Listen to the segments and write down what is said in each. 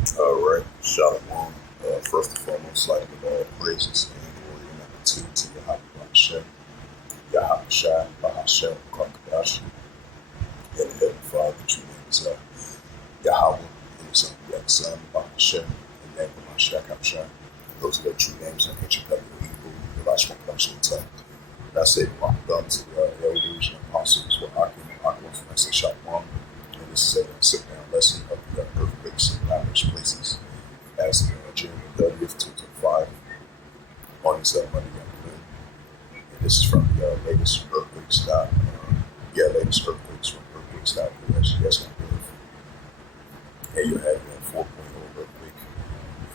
All right, Shalom. First and foremost, like with all praises and glory and number two to Yahweh Hashem, Yahweh Shai, Bahashem, Kakadash, and the Heavenly Father. The true name is Yahweh, and His Son, Son, Bahashem, and name of Mashiach Hamshai. Those are their true names in ancient Hebrew, Hebrew, the Lashon Production tongue. And I say, Mark Thumb to the elders and apostles who are Akim, from I say, Shalom. And this is a sit-down lesson of the earthquakes and lavish places. As June 30th, 2005, on this Monday afternoon. And this is from the latest earthquakes. Latest earthquakes from earthquakes.us. Yes, and you had a 4.0 earthquake,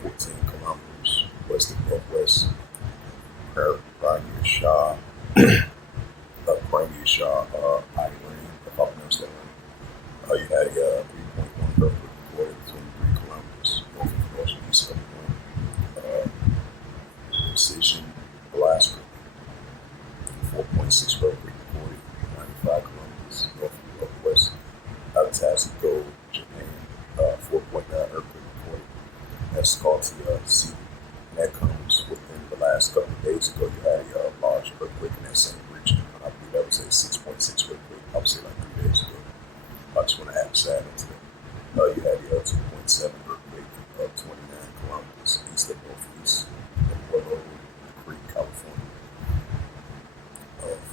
14 kilometers west of northwest. Premier Shah, Iran, if I pronounced that right. You had a 3.1 earthquake recorded between 3 kilometers north of northeast of Precision, Alaska. 4.6 earthquake recorded 95 kilometers north of northwest. Tasco, Japan. 4.9 earthquake recorded. That's called the sea. And that comes within the last couple of days ago. You had a large earthquake in that same region. I believe that was a 6.6 earthquake. I would say like 3 days ago. About 2.5 Saturdays. You had the 2.7 earthquake of 29 kilometers east of northeast in Willow Creek, California.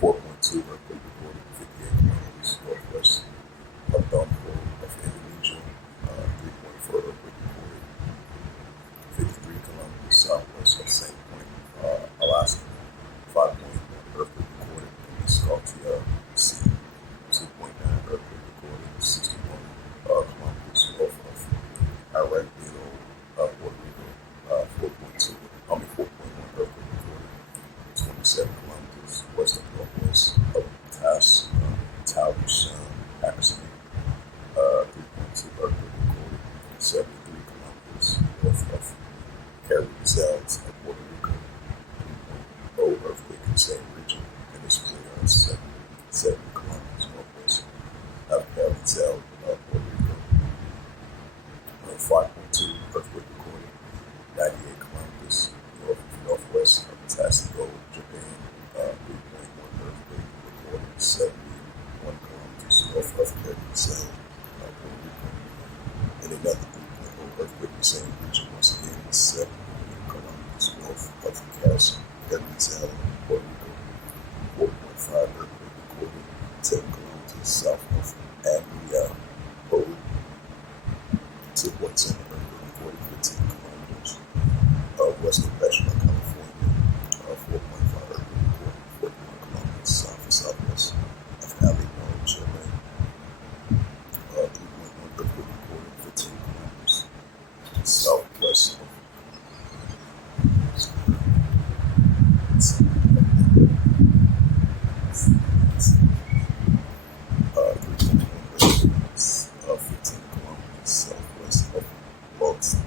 4.2 earthquake recorded 58 kilometers northwest of Dumbo of Indonesia. 3.4 earthquake recorded 53 kilometers southwest of St. Point, Alaska. 5.1 earthquake recorded in the Scotia Sea. 2.9 earthquake recorded 61 kilometers north of Iraq, Puerto Rico. 4.1 earthquake recorded 27 kilometers west of northwest of Taoyuan, Pakistan. 3.2 earthquake recorded 73 kilometers north of Carrizales of Puerto Rico. 3.0 earthquake in the same region, and this was a 70 kilometers northwest of Carrizales of Puerto Rico. 5.2 earthquake recorded 98 kilometers northwest of Tasco, Japan. 3.1 earthquake recorded 71 kilometers north of Carrizales, Puerto Rico. And another 3.0 earthquake in the same region, once again, 7 kilometers north of Carrizales, Puerto Rico. 4.5 earthquake recorded 10 kilometers south of Adria, Peru. 2.7 earthquake recorded 15 kilometers west of Petro, California. 4.5 earthquake recorded 41 kilometers south and southwest of Alabama, Chile. 3.1 earthquake recorded 15 kilometers southwest of 15 kilometers southwest of Lawton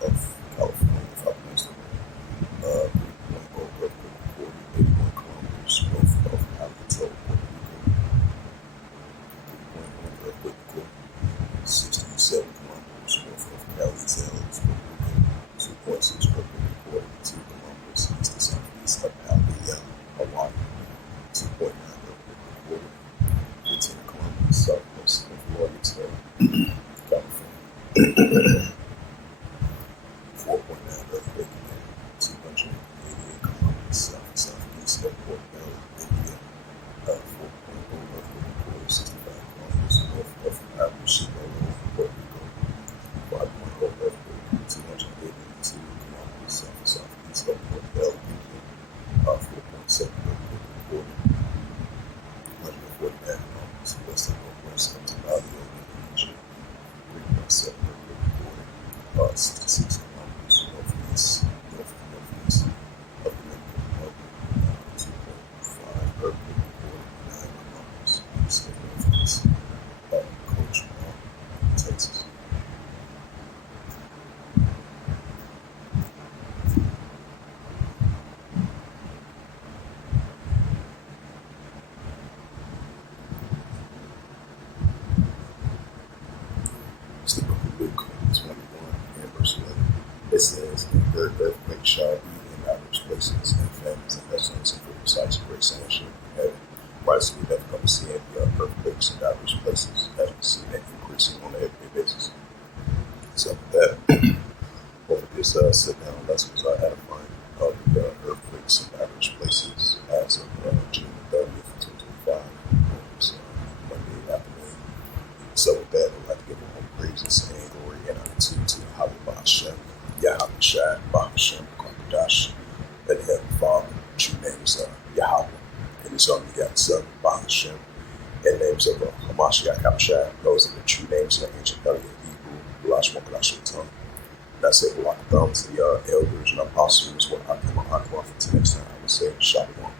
of California, if I pronounced it right. 3.0 earthquake recorded 81 kilometers north of Alabama, Puerto Rico. 3.1 earthquake recorded 67 kilometers north of Carrizales, Puerto Rico. 2.6 earthquake recorded 2 kilometers east to southeast of Alabama, Hawaii. 2.9 earthquake recorded 15 kilometers southwest of Lawrenceville, California. 4.9 earthquake and 288 kilometers south and southeast of Port Bell, India. 4.0 earthquake recorded 65 kilometers north of Abu Puerto Rico. 5.0 earthquake 282 kilometers south and southeast of Port Bell, India. 4.7 earthquake recorded 149 kilometers west of northwest of Tabasco, Indonesia. 3.7 earthquake shall be in diverse places and families and pestilence and food sites and great signs shall be in heaven. Christ, we have come to see in the earthquakes in diverse places, as we see that increasing on an everyday basis. So with that, over this sit-down lessons are edifying of the earthquakes in diverse places as of June 30th, 2025. So Monday afternoon. So with that, I'd like to give all praises and glory and honor to Yahweh Hashem, Yahweh Shai, Bahashem, Kwakadash, and the Heavenly Father. True name is Yahweh. And his only begotten Son, Bahashem, and the names of Hamashiach Habashai. Those are the true names of the ancient Elliot Hebrew, Balash Mokadash tongue. And I say, Balak thumbs, the elders and apostles, what I come on, until next time, I would say, Shalom.